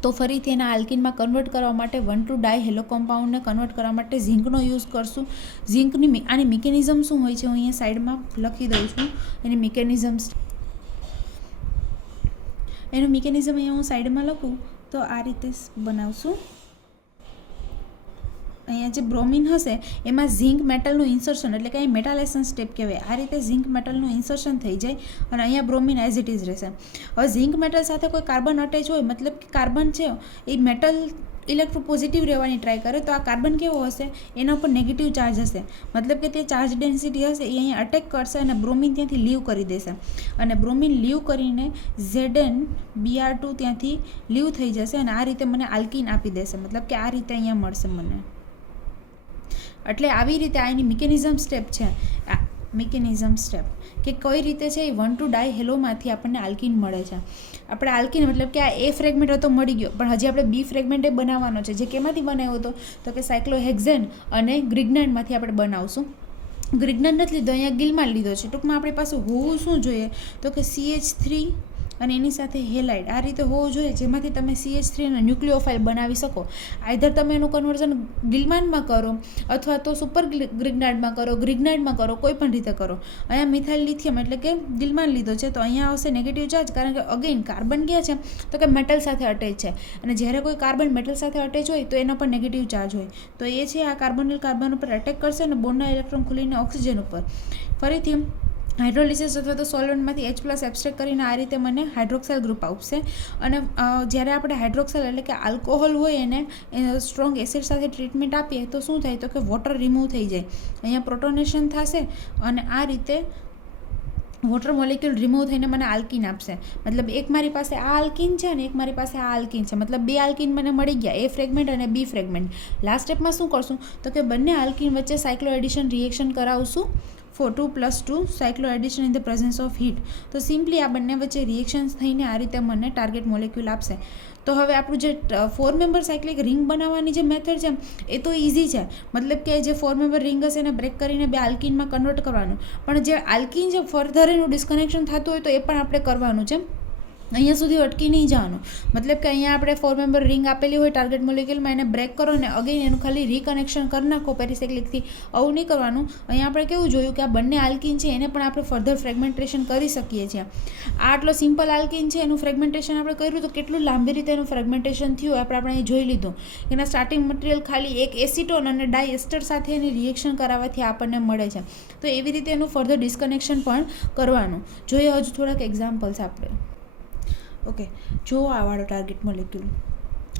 તો ફરીથી એના આલ્કિનમાં કન્વર્ટ કરવા માટે 1,2-ડાય હેલો કમ્પાઉન્ડને કન્વર્ટ કરવા માટે ઝિંકનો યુઝ કરશું. ઝિંકની આની મિકેનિઝમ શું હોય છે હું અહીંયા સાઈડમાં લખી દઉં છું. એનું મિકેનિઝમ અહીંયા હું સાઈડમાં લખું તો આ રીતે બનાવશું. અહીંયા જે બ્રોમિન હશે એમાં ઝિંક મેટલનું ઇન્સર્શન, એટલે કે અહીં મેટાલાઇઝેશન સ્ટેપ કહેવાય. આ રીતે ઝિંક મેટલનું ઇન્સર્શન થઈ જાય અને અહીંયા બ્રોમિન એઝ ઇટ ઇઝ રહેશે. હવે ઝિંક મેટલ સાથે કોઈ કાર્બન અટેચ હોય, મતલબ કે કાર્બન છે એ મેટલ ઇલેક્ટ્રોપોઝિટિવ રહેવાની ટ્રાય કરે તો આ કાર્બન કેવો હશે, એના ઉપર નેગેટિવ ચાર્જ હશે. મતલબ કે તે ચાર્જ ડેન્સિટી હશે એ અહીંયા અટેક કરશે અને બ્રોમિન ત્યાંથી લીવ કરી દેશે. અને બ્રોમિન લીવ કરીને ZnBr2 ત્યાંથી લીવ થઈ જશે અને આ રીતે મને આલ્કિન આપી દેશે. મતલબ કે આ રીતે અહીંયા મળશે મને. એટલે આવી રીતે આ એની મિકેનિઝમ સ્ટેપ છે. મિકેનિઝમ સ્ટેપ કે કઈ રીતે છે એ 1,2-ડાય હેલોમાંથી આપણને આલ્કિન મળે છે. આપણે આલ્કિન મતલબ કે આ A ફ્રેગમેન્ટ હતો મળી ગયો, પણ હજી આપણે B ફ્રેગમેન્ટ એ બનાવવાનો છે. જે કેમાંથી બનાવ્યો હતો તો કે સાયક્લોહેક્ઝેન અને ગ્રિગ્નાઇડમાંથી આપણે બનાવશું. ગ્રિગ્નાઇડ નથી લીધો, અહીંયા ગિલ્માન લીધો છે. ટૂંકમાં આપણી પાસે હોવું શું જોઈએ તો કે CH3 અને એની સાથે હેલાઇડ આ રીતે હોવું જોઈએ, જેમાંથી તમે CH3 અને ન્યુક્લિયોફાઇલ બનાવી શકો. આઈધર તમે એનું કન્વર્ઝન ગિલ્માનમાં કરો અથવા તો સુપર ગ્રિગ્નાઇડમાં કરો, ગ્રિગ્નાઇડમાં કરો, કોઈ પણ રીતે કરો. અહીંયા મિથાઇલ લિથિયમ એટલે કે ગિલ્માન લીધો છે તો અહીંયા આવશે નેગેટિવ ચાર્જ, કારણ કે અગેન કાર્બન ક્યાં છે તો કે મેટલ સાથે અટેચ છે. અને જ્યારે કોઈ કાર્બન મેટલ સાથે અટેચ હોય તો એના પર નેગેટિવ ચાર્જ હોય. તો એ છે આ કાર્બોનિલ કાર્બન ઉપર અટેક કરશે અને બોન્ડના ઇલેક્ટ્રોન ખુલીને ઓક્સિજન ઉપર. ફરીથી હાઇડ્રોલિસિસ અથવા તો સોલ્વન્ટમાંથી H+ એબ્સ્ટ્રેક્ટ કરીને આ રીતે મને હાઇડ્રોક્સાઇલ ગ્રુપ આપશે. અને જ્યારે આપણે હાઇડ્રોક્સાઇલ એટલે કે આલ્કોહોલ હોય એને સ્ટ્રોંગ એસિડ સાથે ટ્રીટમેન્ટ આપીએ તો શું થાય તો કે વોટર રિમૂવ થઈ જાય, અહીંયા પ્રોટોનેશન થશે અને આ રીતે વોટર મોલિક્યુલ રિમૂવ થઈને મને આલ્કિન આપશે. મતલબ એક મારી પાસે આ આલ્કિન છે અને એક મારી પાસે આ આલ્કિન છે. મતલબ 2 આલ્કિન મને મળી ગયા, A ફ્રેગમેન્ટ અને B ફ્રેગમેન્ટ. લાસ્ટ સ્ટેપમાં શું કરશું તો કે બંને આલ્કિન વચ્ચે સાયક્લો એડિશન રિએક્શન કરાવશું for 2+2 cycloaddition in the presence of heat. તો સિમ્પલી આ બંને વચ્ચે રિએક્શન્સ થઈને આ રીતે મને ટાર્ગેટ મોલેક્યુલ આપશે. તો હવે આપણું જે 4 મેમ્બર સાયક્લિક રિંગ બનાવવાની જે મેથડ છે એ તો ઇઝી છે. મતલબ કે જે 4 મેમ્બર રિંગ હશે એને બ્રેક કરીને 2 આલ્કિનમાં કન્વર્ટ કરવાનું. પણ જે આલ્કિન જે ફર્ધર એનું ડિસ્કનેક્શન થતું હોય તો એ પણ આપણે કરવાનું છે. અહીંયા સુધી અટકી નહીં જવાનું. મતલબ કે અહીંયા આપણે 4 મેમ્બર રિંગ આપેલી હોય ટાર્ગેટ મોલેક્યુલમાં, એને બ્રેક કરો ને અગેન એનું ખાલી રિકનેક્શન કરી નાખો પેરીસાયક્લિકથી. આવું નહીં કરવાનું. અહીંયા આપણે કેવું જોયું કે આ બંને આલ્કિન છે એને પણ આપણે ફર્ધર ફ્રેગમેન્ટેશન કરી શકીએ છીએ. આ આટલો સિમ્પલ આલ્કિન છે એનું ફ્રેગમેન્ટેશન આપણે કર્યું તો કેટલું લાંબી રીતે એનું ફ્રેગમેન્ટેશન થયું આપણે અહીં જોઈ લીધું. એના સ્ટાર્ટિંગ મટીરિયલ ખાલી એક એસિટોન અને ડાયએસ્ટર સાથે એની રિએક્શન કરાવવાથી આપણને મળે છે. તો એવી રીતે એનું ફર્ધર ડિસ્કનેક્શન પણ કરવાનું. જોઈએ હજુ થોડાક એક્ઝામ્પલ્સ આપણે. ઓકે, જો આ વાળો ટાર્ગેટ મોલેક્યુલ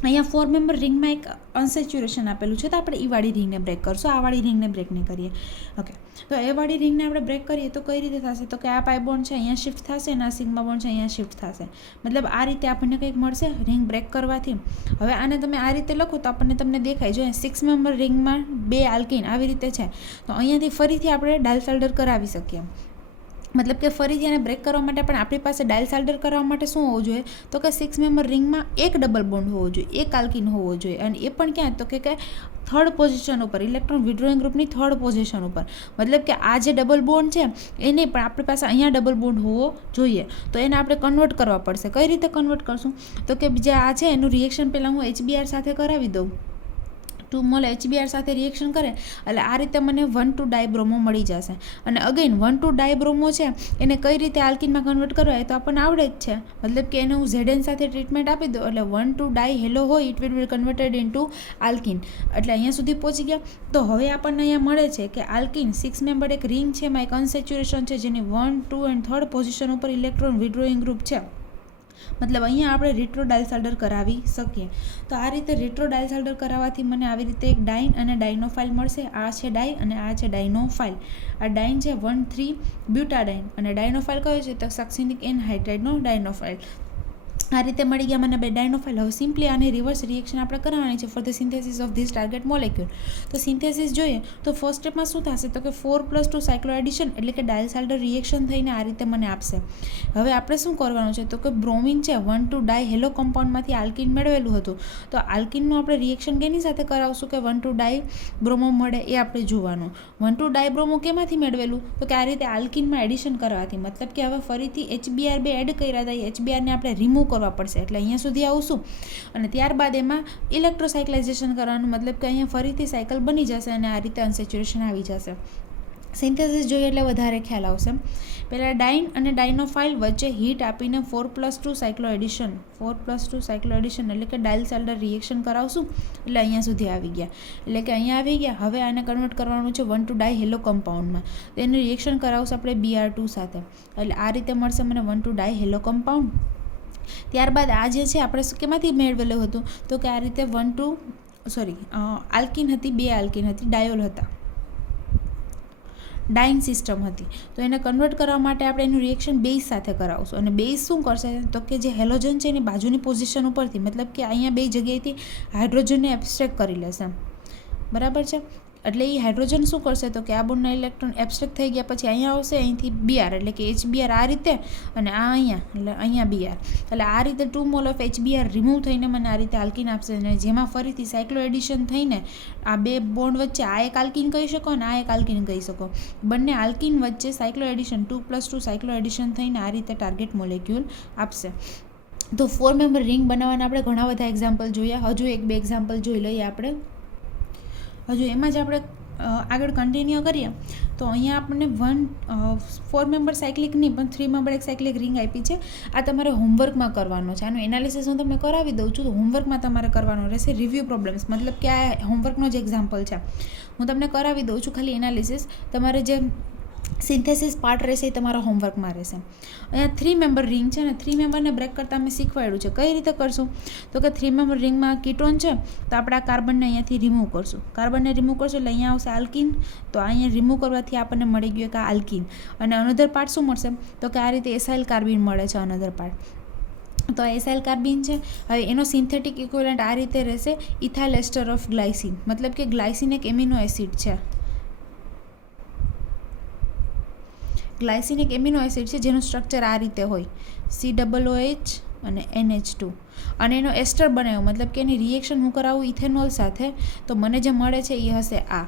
અહીંયા 4 મેમ્બર રિંગમાં એક અનસેચ્યુરેશન આપેલું છે તો આપણે એ વાળી રિંગને બ્રેક કરશું, આ વાળી રિંગને બ્રેક નહીં કરીએ. ઓકે, તો એ વાળી રિંગને આપણે બ્રેક કરીએ તો કઈ રીતે થશે? તો કે આ પાઈ બોન્ડ છે અહીંયા શિફ્ટ થશે અને આ સિગ્મા બોન્ડ છે અહીંયા શિફ્ટ થશે. મતલબ આ રીતે આપણને કંઈક મળશે રિંગ બ્રેક કરવાથી. હવે આને તમે આ રીતે લખો તો તમને દેખાય. જો 6 મેમ્બર રિંગમાં 2 આલ્કિન આવી રીતે છે તો અહીંયાથી ફરીથી આપણે ડાયલ્સાલ્ડર કરાવી શકીએ. મતલબ કે ફરીથી એને બ્રેક કરવા માટે પણ આપણી પાસે ડાયલ્સાલ્ડર કરવા માટે શું હોવું જોઈએ? તો કે 6 મેમ્બર રિંગમાં એક ડબલ બોન્ડ હોવો જોઈએ, એક આલ્કિન હોવો જોઈએ. અને એ પણ ક્યાં? તો કે થર્ડ પોઝિશન ઉપર, ઇલેક્ટ્રોન વિડ્રોઈંગ ગ્રુપની થર્ડ પોઝિશન ઉપર. મતલબ કે આ જે ડબલ બોન્ડ છે એને પણ આપણી પાસે અહીંયા ડબલ બોન્ડ હોવો જોઈએ. તો એને આપણે કન્વર્ટ કરવા પડશે. કઈ રીતે કન્વર્ટ કરશું? તો કે જે આ છે એનું રિએક્શન પહેલાં હું HBr સાથે કરાવી દઉં. 2 મોલ HBr સાથે રિએક્શન કરે એટલે આ રીતે મને 1,2 ડાયબ્રોમો મળી જશે. અને અગેન 1,2 ડાયબ્રોમો છે એને કઈ રીતે આલ્કિનમાં કન્વર્ટ કરવા એ તો આપણને આવડે જ છે. મતલબ કે એને હું ZN સાથે ટ્રીટમેન્ટ આપી દઉં એટલે 1,2 ડાય હેલો હોય it will be converted into alkyne. એટલે અહીંયા સુધી પહોંચી ગયા. તો હવે આપણને અહીંયા મળે છે કે આલ્કિન 6 મેમ્બર એક રિંગ છે એમાં એક અનસેચ્યુરેશન છે જેની 1, 2 એન્ડ થર્ડ પોઝિશન ઉપર ઇલેક્ટ્રોન વિડ્રોઈંગ ગ્રુપ છે. મતલબ અહીંયા આપણે રિટ્રો ડાયલ્સાલ્ડર કરાવી શકીએ. તો આ રીતે રિટ્રો ડાયલ્સાલ્ડર કરાવવાથી મને આવી રીતે એક ડાઇન અને ડાયનોફાઇલ મળશે. આ છે ડાઈ અને આ છે ડાયનોફાઇલ. આ ડાઇન છે 1,3-બ્યુટાડાઇન અને ડાયનોફાઇલ કયો છે તો સક્સિનિક એનહાઇડ્રાઇડનો ડાયનોફાઇલ. આ રીતે મળી ગયા મને 2 ડાયનોફાઇલ. હવે સિમ્પલી આની રિવર્સ રિએક્શન આપણે કરવાની છે for the synthesis of this target molecule. તો સિન્થેસિસ જોઈએ તો ફર્સ્ટ સ્ટેપમાં શું થશે તો કે 4+2 સાયક્લો એડિશન એટલે કે ડાયલ્સાલ્ડર રિએક્શન થઈને આ રીતે મને આપશે. હવે આપણે શું કરવાનું છે તો કે બ્રોમિન છે 1,2 ડાય હેલો કમ્પાઉન્ડમાંથી આલ્કિન મેળવેલું હતું. તો આલ્કિનનું આપણે રિએક્શન કેની સાથે કરાવશું કે 1,2 ડાય બ્રોમો મળે એ આપણે જોવાનું. 1,2 ડાય બ્રોમો કેમાંથી મેળવેલું તો કે આ રીતે આલ્કિનમાં એડિશન કરવાથી. મતલબ કે હવે ફરીથી HBr 2 એડ કર્યા હતા એ HBrને આપણે રિમૂવ કરવા પડશે એટલે અહીંયા સુધી આવશું અને ત્યારબાદ એમાં ઇલેક્ટ્રોસાયક્લાઇઝેશન કરવાનું. મતલબ કે અહીંયા ફરીથી સાયકલ બની જશે અને આ રીતે અનસેચ્યુરેશન આવી જશે. સિન્થેસિસ જોઈએ એટલે વધારે ખ્યાલ આવશે. પહેલાં ડાઇન અને ડાયનોફાઇલ વચ્ચે હીટ આપીને 4+2 સાયક્લો એડિશન 4+2 સાયક્લો એડિશન એટલે કે ડાયલ્સાલ્ડર રિએક્શન કરાવશું એટલે અહીંયા સુધી આવી ગયા. એટલે કે અહીંયા આવી ગયા. હવે આને કન્વર્ટ કરવાનું છે 1,2 ડાય હેલો કમ્પાઉન્ડમાં. તો એનું રિએક્શન કરાવશું આપણે Br2 સાથે એટલે આ રીતે મળશે મને 1,2 ડાય હેલો કમ્પાઉન્ડ. ત્યારબાદ આ જે છે આપણે કેમાંથી મેળવેલું હતું તો કે આ રીતે આલ્કિન હતી, 2 આલ્કિન હતી, ડાયોલ હતા, ડાઇન સિસ્ટમ હતી. તો એને કન્વર્ટ કરવા માટે આપણે એનું રિએક્શન બેઝ સાથે કરાવશું અને બેઝ શું કરશે તો કે જે હેલોજન છે એની બાજુની પોઝિશન ઉપરથી મતલબ કે અહીંયા 2 જગ્યાએથી હાઇડ્રોજનને એબ્સ્ટ્રેક્ટ કરી લેશે. બરાબર છે. એટલે એ હાઇડ્રોજન શું કરશે તો કે આ બોન્ડના ઇલેક્ટ્રોન એબ્સ્ટ્રેક્ટ થઈ ગયા પછી અહીંયા આવશે અહીંથી Br એટલે કે HBr આ રીતે અને આ અહીંયા એટલે અહીંયા Br એટલે આ રીતે 2 મોલ ઓફ HBr રિમૂવ થઈને મને આ રીતે આલ્કિન આપશે અને જેમાં ફરીથી સાયક્લો એડિશન થઈને આ 2 બોન્ડ વચ્ચે આ એક આલ્કિન કહી શકો અને આ એક આલ્કિન કહી શકો. બંને આલ્કિન વચ્ચે સાયક્લો એડિશન 2+2 સાયક્લો એડિશન થઈને આ રીતે ટાર્ગેટ મોલેક્યુલ આપશે. તો 4 મેમ્બર રિંગ બનાવવાના આપણે ઘણા બધા એક્ઝામ્પલ જોયા. હજુ 1-2 એક્ઝામ્પલ જોઈ લઈએ આપણે. હજુ એમાં જ આપણે આગળ કન્ટિન્યુ કરીએ તો અહીંયા આપણને 4 મેમ્બર સાયક્લિક નહીં પણ 3 મેમ્બર એક સાયક્લિક રિંગ આપી છે. આ તમારે હોમવર્કમાં કરવાનો છે. આનું એનાલિસિસ હું તમને કરાવી દઉં છું તો હોમવર્કમાં તમારે કરવાનો રહેશે. રિવ્યૂ પ્રોબ્લેમ્સ મતલબ કે આ હોમવર્કનો જ એક્ઝામ્પલ છે. હું તમને કરાવી દઉં છું ખાલી એનાલિસિસ. તમારે જે સિન્થેસિસ પાર્ટ રહેશે એ તમારા હોમવર્કમાં રહેશે. અહીંયા 3 મેમ્બર રિંગ છે અને 3 મેમ્બરને બ્રેક કરતાં મેં શીખવાડ્યું છે કઈ રીતે કરશું તો કે 3 મેમ્બર રિંગમાં કીટોન છે તો આપણે આ કાર્બનને અહીંયાથી રિમૂવ કરશું. કાર્બનને રિમૂવ કરશું એટલે અહીંયા આવશે આલ્કિન. તો અહીંયા રિમૂવ કરવાથી આપણને મળી ગયું એક આ આલ્કિન અને અનધર પાર્ટ શું મળશે તો કે આ રીતે એસાઇલ કાર્બિન મળે છે અનધર પાર્ટ. તો આ એસાઇલ કાર્બિન છે. હવે એનો સિન્થેટિક ઇક્વિવેલન્ટ આ રીતે રહેશે ઇથાઇલ એસ્ટર ઓફ ગ્લાયસિન. મતલબ કે ગ્લાયસિન એક એમિનો એસિડ છે. ગ્લાયસિન એક એમિનો એસિડ છે જેનું સ્ટ્રક્ચર આ રીતે હોય, COOH અને NH2, અને એનો એસ્ટર બનાવ્યો, મતલબ કે એની રિએક્શન હું કરાવું ઇથેનોલ સાથે, તો મને જે મળે છે એ હશે આ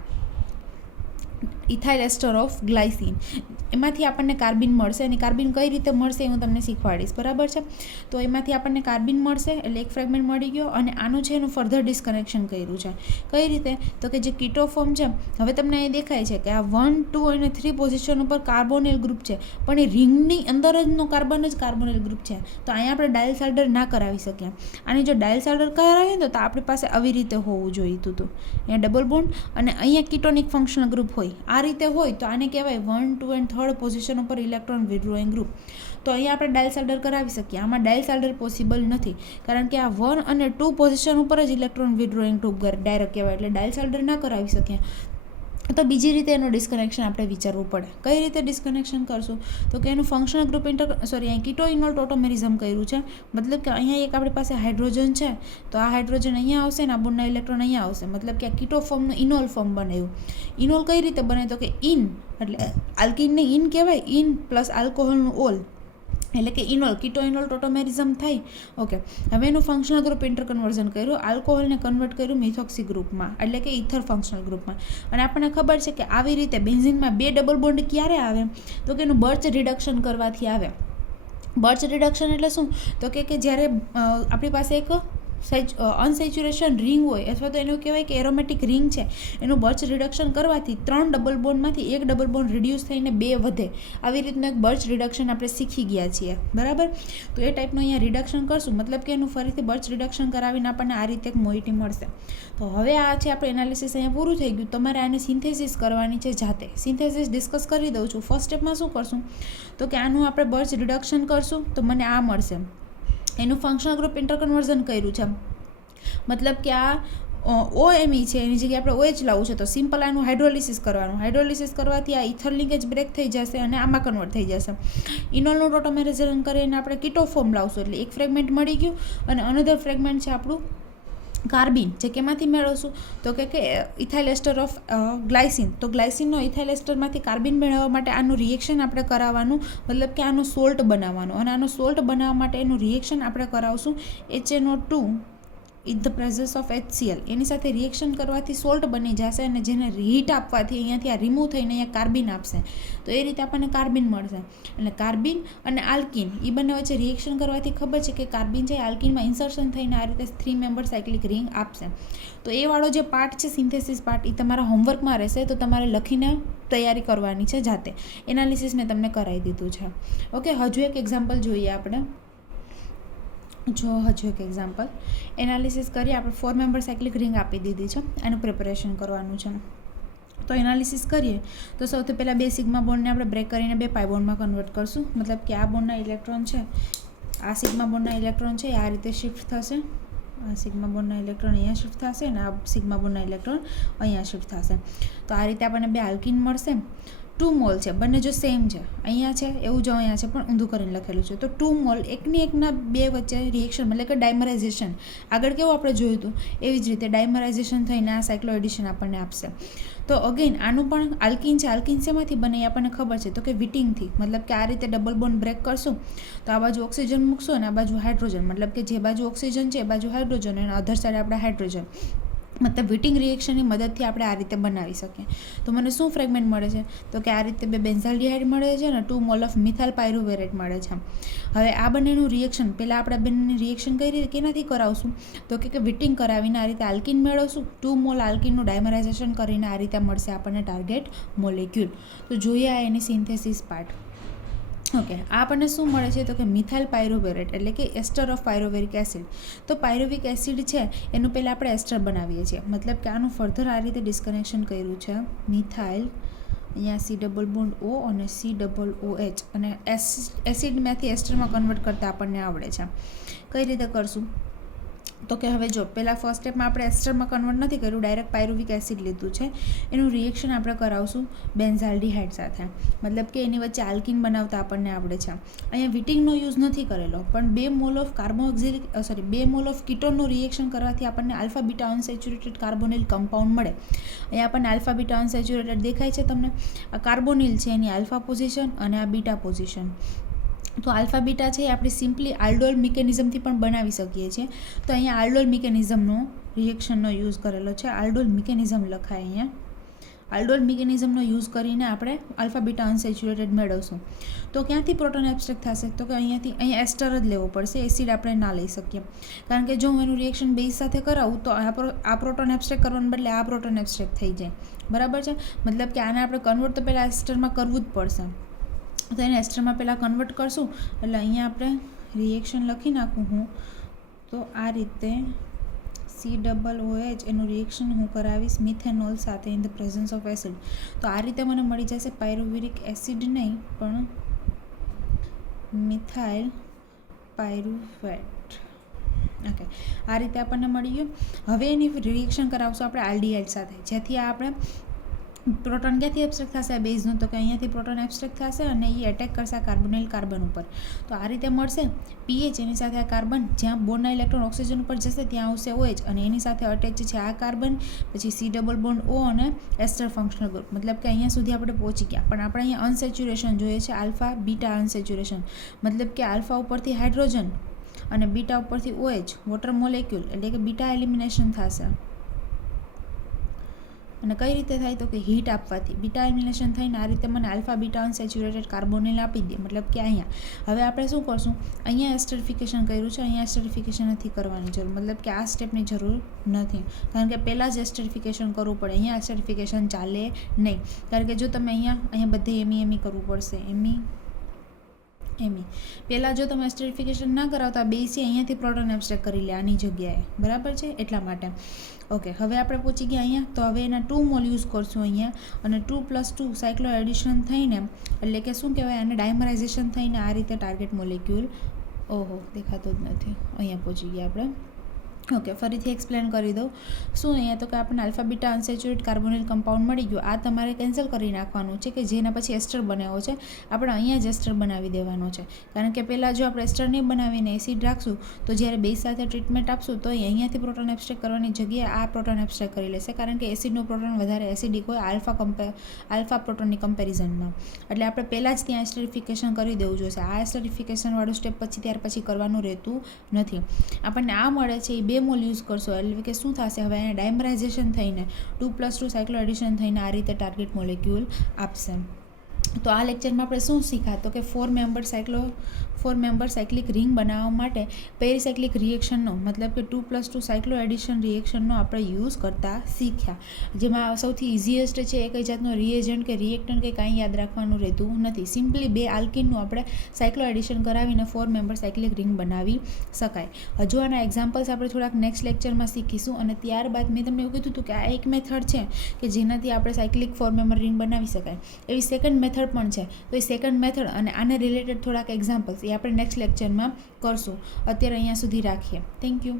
ઇથાઇલ એસ્ટર ઓફ ગ્લાયસિન. એમાંથી આપણને કાર્બિન મળશે, અને કાર્બિન કઈ રીતે મળશે એ હું તમને શીખવાડીશ, બરાબર છે. તો એમાંથી આપણને કાર્બિન મળશે, એટલે એક ફ્રેગમેન્ટ મળી ગયો, અને આનું છે એનું ફર્ધર ડિસ્કનેક્શન કર્યું છે. કઈ રીતે? તો કે જે કીટો ફોર્મ છે, હવે તમને અહીં દેખાય છે કે આ 1, 2 અને 3 પોઝિશન ઉપર કાર્બોનિલ ગ્રુપ છે, પણ એ રિંગની અંદર જનો કાર્બન જ કાર્બોનિલ ગ્રુપ છે. તો અહીંયા આપણે ડાયલ સાલ્ડર ના કરાવી શકીએ. આની જો ડાયલ સાલ્ડર કરાવીએ તો આપણી પાસે આવી રીતે હોવું જોઈતું હતું, અહીંયા ડબલ બોન્ડ અને અહીંયા કીટોનિક ફંક્શનલ ગ્રુપ હોય, આ રીતે હોય તો આને કહેવાય 1, 2 અને 3 પોઝિશન ઉપર ઇલેક્ટ્રોન વિડ્રોઈંગ ગ્રુપ. તો અહીંયા આપણે ડાયલ સાલ્ડર કરાવી શકીએ. આમાં ડાયલ સાલ્ડર પોસિબલ નથી, કારણ કે આ 1 અને 2 પોઝિશન ઉપર જ ઇલેક્ટ્રોન વિડ્રોઈંગ ગ્રુપ ડાયરેક્ટ કહેવાય, એટલે ડાયલ સાલ્ડર ના કરાવી શકીએ. તો બીજી રીતે એનું ડિસ્કનેક્શન આપણે વિચારવું પડે. કઈ રીતે ડિસ્કનેક્શન કરશું? તો કે એનું ફંક્શનલ ગ્રુપ અહીં કીટો ઇનોલ ટોટોમેરિઝમ કર્યું છે, મતલબ કે અહીંયા એક આપણી પાસે હાઇડ્રોજન છે, તો આ હાઇડ્રોજન અહીંયા આવશે ને આ બોન્ડના ઇલેક્ટ્રોન અહીંયા આવશે, મતલબ કે આ કીટો ફોર્મનું ઇનોલ ફોર્મ બનાવ્યું. ઇનોલ કઈ રીતે બને? તો કે ઇન એટલે આલ્કિનને ઇન કહેવાય, ઇન પ્લસ આલ્કોહોલનું ઓલ, એટલે કે ઇનોલ, કીટો ઇનોલ ટોટોમેરિઝમ થાય. ઓકે, હવે એનું ફંક્શનલ ગ્રુપ ઇન્ટરકન્વર્ઝન કર્યું, આલ્કોહોલને કન્વર્ટ કર્યું મિથોક્સી ગ્રુપમાં, એટલે કે ઇથર ફંક્શનલ ગ્રુપમાં. અને આપણને ખબર છે કે આવી રીતે બેન્ઝિનમાં 2 ડબલ બોન્ડ ક્યારે આવે? તો કે એનું બર્ચ રિડક્શન કરવાથી આવે. બર્ચ રિડક્શન એટલે શું? તો કે જ્યારે આપણી પાસે એક અનસેચ્યુરેશન રિંગ હોય, અથવા તો એનું કહેવાય કે એરોમેટિક રિંગ છે, એનું બર્ચ રિડક્શન કરવાથી 3 ડબલ બોન્ડમાંથી 1 ડબલ બોન્ડ રિડ્યુસ થઈને 2 વધે. આવી રીતનું એક બર્ચ રિડક્શન આપણે શીખી ગયા છીએ, બરાબર. તો એ ટાઈપનું અહીંયા રિડક્શન કરશું, મતલબ કે એનું ફરીથી બર્ચ રિડક્શન કરાવીને આપણને આ રીતે એક મોઇટી મળશે. તો હવે આ છે આપણે એનાલિસિસ અહીંયા પૂરું થઈ ગયું. તમારે આને સિન્થેસિસ કરવાની છે જાતે. સિન્થેસિસ ડિસ્કસ કરી દઉં છું. ફર્સ્ટ સ્ટેપમાં શું કરશું? તો કે આનું આપણે બર્ચ રિડક્શન કરશું, તો મને આ મળશે. એનું ફંક્શનલ ગ્રુપ ઇન્ટરકન્વર્ઝન કર્યું છે, મતલબ કે આ OMe છે, એની જગ્યાએ આપણે OH લાવવું છે, તો સિમ્પલ આનું હાઇડ્રોલિસિસ કરવાનું. હાઇડ્રોલિસિસ કરવાથી આ ઇથર લિંકેજ બ્રેક થઈ જશે અને આમાં કન્વર્ટ થઈ જશે. ઇનોલનું ટોટોમેરિઝમ કરીને આપણે કીટો ફોર્મ લાવશું, એટલે એક ફ્રેગમેન્ટ મળી ગયું, અને અનધર ફ્રેગમેન્ટ છે આપણું કાર્બિન, જે કેમાંથી મેળવશું? તો કે ઇથાઇલ એસ્ટર ઓફ ગ્લાયસિન. તો ગ્લાયસિનનો ઇથાઇલ એસ્ટરમાંથી કાર્બિન મેળવવા માટે આનું રિએક્શન આપણે કરાવવાનું, મતલબ કે આનો સોલ્ટ બનાવવાનો, અને આનો સોલ્ટ બનાવવા માટે એનું રિએક્શન આપણે કરાવશું HNO2 in the presence of HCl. એની સાથે રિએક્શન કરવાથી સોલ્ટ બની જશે, અને જેને હીટ આપવાથી અહીંયાથી આ રિમૂવ થઈને અહીંયા કાર્બિન આપશે. તો એ રીતે આપણને કાર્બિન મળશે. એટલે કાર્બિન અને આલ્કિન એ બંને વચ્ચે રિએક્શન કરવાથી ખબર છે કે કાર્બિન છે આલ્કિનમાં ઇન્સર્શન થઈને આ રીતે 3 મેમ્બર સાયક્લિક રિંગ આપશે. તો એ વાળો જે પાર્ટ છે સિન્થેસિસ પાર્ટ, એ તમારા હોમવર્કમાં રહેશે, તો તમારે લખીને તૈયારી કરવાની છે જાતે. એનાલિસિસ મેં તમને કરાવી દીધું છે. ઓકે, હજુ એક એક્ઝામ્પલ જોઈએ આપણે. હજુ એક એક્ઝામ્પલ એનાલિસિસ કરીએ. આપણે 4 મેમ્બર સાયક્લિક રિંગ આપી દીધી છે, એનું પ્રિપરેશન કરવાનું છે. તો એનાલિસિસ કરીએ તો સૌથી પહેલાં 2 સિગ્મા બોન્ડને આપણે બ્રેક કરીને 2 પાઈ બોન્ડમાં કન્વર્ટ કરશું. મતલબ કે આ બોન્ડના ઇલેક્ટ્રોન છે, આ સિગ્મા બોન્ડના ઇલેક્ટ્રોન છે, આ રીતે શિફ્ટ થશે. આ સિગ્મા બોન્ડના ઇલેક્ટ્રોન અહીંયા શિફ્ટ થશે, અને આ સિગ્મા બોન્ડના ઇલેક્ટ્રોન અહીંયા શિફ્ટ થશે. તો આ રીતે આપણને 2 આલ્કિન મળશે. 2 મોલ છે, બંને જો સેમ છે, અહીંયા છે એવું જ અહીંયા છે, પણ ઊંધું કરીને લખેલું છે. તો 2 મોલ એકની એકના 2 વચ્ચે રિએક્શન, એટલે કે ડાયમરાઇઝેશન, આગળ કેવું આપણે જોયું હતું એવી જ રીતે ડાયમરાઇઝેશન થઈને આ સાયક્લો એડિશન આપણને આપશે. તો અગેન આનું પણ આલ્કિન છે. આલ્કિન શેમાંથી બને એ આપણને ખબર છે, તો કે વિટિંગથી. મતલબ કે આ રીતે ડબલ બોન્ડ બ્રેક કરશું, તો આ બાજુ ઓક્સિજન મૂકશો અને આ બાજુ હાઇડ્રોજન, મતલબ કે જે બાજુ ઓક્સિજન છે એ બાજુ હાઇડ્રોજન, અને અધર સાઈડ આપણે હાઇડ્રોજન. મતલબ વિટિંગ રિએક્શનની મદદથી આપણે આ રીતે બનાવી શકીએ. તો મને શું ફ્રેગમેન્ટ મળે છે? તો કે આ રીતે 2 બેન્ઝાલ્ડિહાઇડ મળે છે, અને 2 મોલ ઓફ મિથાઇલ પાયરુવેરેટ મળે છે. હવે આ બંનેનું રિએક્શન, પહેલાં આપણે બંનેની રિએક્શન કઈ રીતે કેનાથી કરાવશું? તો કે વિટિંગ કરાવીને આ રીતે આલ્કિન મેળવશું. 2 મોલ આલ્કિનનું ડાયમરાઇઝેશન કરીને આ રીતે મળશે આપણને ટાર્ગેટ મોલેક્યુલ. તો જોઈએ આ એની સિન્થેસિસ પાર્ટ. ઓકે, આ આપણને શું મળે છે? તો કે મિથાઇલ પાયરુવેરેટ, એટલે કે એસ્ટર ઓફ પાયરુવેરિક એસિડ. તો પાયરુવિક એસિડ છે એનું પહેલાં આપણે એસ્ટર બનાવીએ છીએ, મતલબ કે આનું ફર્ધર આ રીતે ડિસ્કનેક્શન કર્યું છે. મિથાઇલ, અહીંયા C ડબલ બોન્ડ O અને C ડબલ OH, અને એસિડમાંથી એસ્ટરમાં કન્વર્ટ કરતાં આપણને આવડે છે. કઈ રીતે કરશું? તો કે હવે જો પહેલાં ફર્સ્ટ સ્ટેપમાં આપણે એસ્ટરમાં કન્વર્ટ નથી કર્યું, ડાયરેક્ટ પાયરુવિક એસિડ લીધું છે. એનું રિએક્શન આપણે કરાવશું બેન્ઝાલ્ડિહાઇડ સાથે, મતલબ કે એની વચ્ચે આલ્કિન બનાવતા આપણને આવડે છે. અહીંયા વિટિંગનો યુઝ નથી કરેલો, પણ 2 મોલ ઓફ કીટોનનું રિએક્શન કરવાથી આપણને alpha beta unsaturated carbonyl compound મળે. અહીંયા આપણને આલ્ફા બીટા અનસેચ્યુરેટેડ દેખાય છે તમને. આ કાર્બોનિલ છે એની આલ્ફા પોઝિશન અને આ બીટા પોઝિશન. તો આલ્ફા બીટા છે એ આપણે સિમ્પલી આલ્ડોલ મિકેનિઝમથી પણ બનાવી શકીએ છીએ. તો અહીંયા આલ્ડોલ મિકેનિઝમનો રિએક્શનનો યુઝ કરેલો છે. આલ્ડોલ મિકેનિઝમ લખાય અહીંયા. આલ્ડોલ મિકેનિઝમનો યુઝ કરીને આપણે આલ્ફા બીટા અનસેચ્યુરેટેડ મેળવશું. તો ક્યાંથી પ્રોટોન એબ્સ્ટ્રેક્ટ થશે? તો કે અહીંયા એસ્ટર જ લેવો પડશે, એસિડ આપણે ના લઈ શકીએ. કારણ કે જો હું એનું રિએક્શન બેઝ સાથે કરાવું તો આ પ્રોટોન એબ્સ્ટ્રેક્ટ કરવાને બદલે આ પ્રોટોન એબ્સ્ટ્રેક્ટ થઈ જાય. બરાબર છે? મતલબ કે આને આપણે કન્વર્ટ તો પહેલાં એસ્ટરમાં કરવું જ પડશે. તો એને એસ્ટરમાં પહેલાં કન્વર્ટ કરશું, એટલે અહીંયા આપણે રિએક્શન લખી નાખું હું. તો આ રીતે COOH એનું રિએક્શન હું કરાવીશ મિથેનોલ સાથે in the presence of acid. તો આ રીતે મને મળી જશે પાયરુવેરિક એસિડ નહીં પણ મિથાઇલ પાયરુવેટ. ઓકે, આ રીતે આપણને મળી ગયું. હવે એની રિએક્શન કરાવશું આપણે આલ્ડીહાઇડ સાથે, જેથી આપણે પ્રોટોન ક્યાંથી એબ્સ્ટ્રેક્ટ થશે બેઝનું? તો કે અહીંયાથી પ્રોટોન એબ્સ્ટ્રેક્ટ થશે અને એ એટેક કરશે કાર્બોનિલ કાર્બન ઉપર. તો આ રીતે મળશે પીએચ, એની સાથે આ કાર્બન, જ્યાં બોન્ડના ઇલેક્ટ્રોન ઓક્સિજન ઉપર જશે ત્યાં આવશે OH, અને એની સાથે અટેચ છે આ કાર્બન, પછી C ડબલ બોન્ડ O અને એસ્ટર ફંક્શનલ ગ્રુપ. મતલબ કે અહીંયા સુધી આપણે પહોંચી ગયા. પણ આપણે અહીંયા અનસેચ્યુરેશન જોઈએ છે, આલ્ફા બીટા અનસેચ્યુરેશન. મતલબ કે આલ્ફા ઉપરથી હાઇડ્રોજન અને બીટા ઉપરથી OH, વોટર મોલેક્યુલ, એટલે કે બીટા એલિમિનેશન થશે. અને કઈ રીતે થાય? તો કે હીટ આપવાથી બીટા એલિમિનેશન થઈને આ રીતે મને આલ્ફા બીટા અનસેચ્યુરેટેડ કાર્બોનિલ આપી દે. મતલબ કે અહીંયા હવે આપણે શું કરશું? અહીંયા એસ્ટરિફિકેશન કર્યું છે, અહીંયા એસ્ટરિફિકેશન નથી કરવાની જરૂર. મતલબ કે આ સ્ટેપની જરૂર નથી, કારણ કે પહેલાં જ એસ્ટરિફિકેશન કરવું પડે. અહીંયા એસ્ટરિફિકેશન ચાલે નહીં, કારણ કે જો તમે અહીંયા બધે એમી કરવું પડશે. એમી પહેલાં જો તમે એસ્ટરિફિકેશન ના કરાવતા બેસી અહીંયાથી પ્રોટોન એબ્સ્ટ્રેક્ટ કરી લે આની જગ્યાએ. બરાબર છે? એટલા માટે. ઓકે, હવે આપણે પહોંચી ગયા અહીંયા. તો હવે એના 2 મોલ યુઝ કરશું અહીંયા, અને 2+2 સાયક્લો એડિશન થઈને, એટલે કે શું કહેવાય, આને ડાયમરાઇઝેશન થઈને આ રીતે ટાર્ગેટ મોલેક્યુલ, ઓહો દેખાતો જ નથી, અહીંયા પહોંચી ગયા આપણે. ઓકે, ફરીથી એક્સપ્લેન કરી દઉં. શું અહીંયા? તો કે આપણને alpha beta unsaturate carbonyl compound મળી ગયું. આ તમારે કેન્સલ કરી નાખવાનું છે, કે જેના પછી એસ્ટર બનાવ્યો છે આપણે અહીંયા જ એસ્ટર બનાવી દેવાનો છે. કારણ કે પહેલાં જો આપણે એસ્ટર નહીં બનાવીને એસિડ રાખશું તો જ્યારે બેઝ સાથે ટ્રીટમેન્ટ આપશું તો અહીંયાથી પ્રોટોન એબ્સ્ટ્રેક્ટ કરવાની જગ્યાએ આ પ્રોટોન એબ્સ્ટ્રેક્ટ કરી લેશે, કારણ કે એસિડનો પ્રોટોન વધારે એસિડિક હોય આલ્ફા પ્રોટોનની કમ્પેરિઝનમાં. એટલે આપણે પહેલાં જ ત્યાં એસ્ટરિફિકેશન કરી દેવું જોઈશે. આ એસ્ટરિફિકેશનવાળું સ્ટેપ ત્યાર પછી કરવાનું રહેતું નથી. આપણને આ મળે છે એ 2 મોલ યુઝ કરશો, એટલે કે શું થશે? હવે અહીંયા ડાયમરાઇઝેશન થઈને 2+2 સાયક્લો એડિશન થઈને આ રીતે ટાર્ગેટ મોલેક્યુલ આપશે. તો આ લેક્ચરમાં આપણે શું શીખ્યા? તો કે 4 મેમ્બર સાયક્લિક રિંગ બનાવવા માટે પેરીસાયક્લિક રિએક્શનનો, મતલબ કે 2+2 સાયક્લો એડિશન રિએક્શનનો આપણે યુઝ કરતા શીખ્યા. જેમાં સૌથી ઇઝીએસ્ટ છે એ કઈ જાતનો રિએજન્ટ કે રિએક્ટન્ટ કે કાંઈ યાદ રાખવાનું રહેતું નથી. સિમ્પલી 2 આલ્કિનનું આપણે સાયક્લો એડિશન કરાવીને 4 મેમ્બર સાયક્લિક રિંગ બનાવી શકાય. હજુ આના એક્ઝામ્પલ્સ આપણે થોડાક નેક્સ્ટ લેક્ચરમાં શીખીશું. અને ત્યારબાદ મેં તમને એવું કીધું હતું કે આ એક મેથડ છે કે જેનાથી આપણે સાયક્લિક 4 મેમ્બર રિંગ બનાવી શકાય. એવી સેકન્ડ મેથડ પણ છે. તો એ સેકન્ડ મેથડ અને આને રિલેટેડ થોડાક એક્ઝામ્પલ્સ એ આપણે નેક્સ્ટ લેક્ચરમાં કરશું. અત્યારે અહીંયા સુધી રાખીએ. Thank you.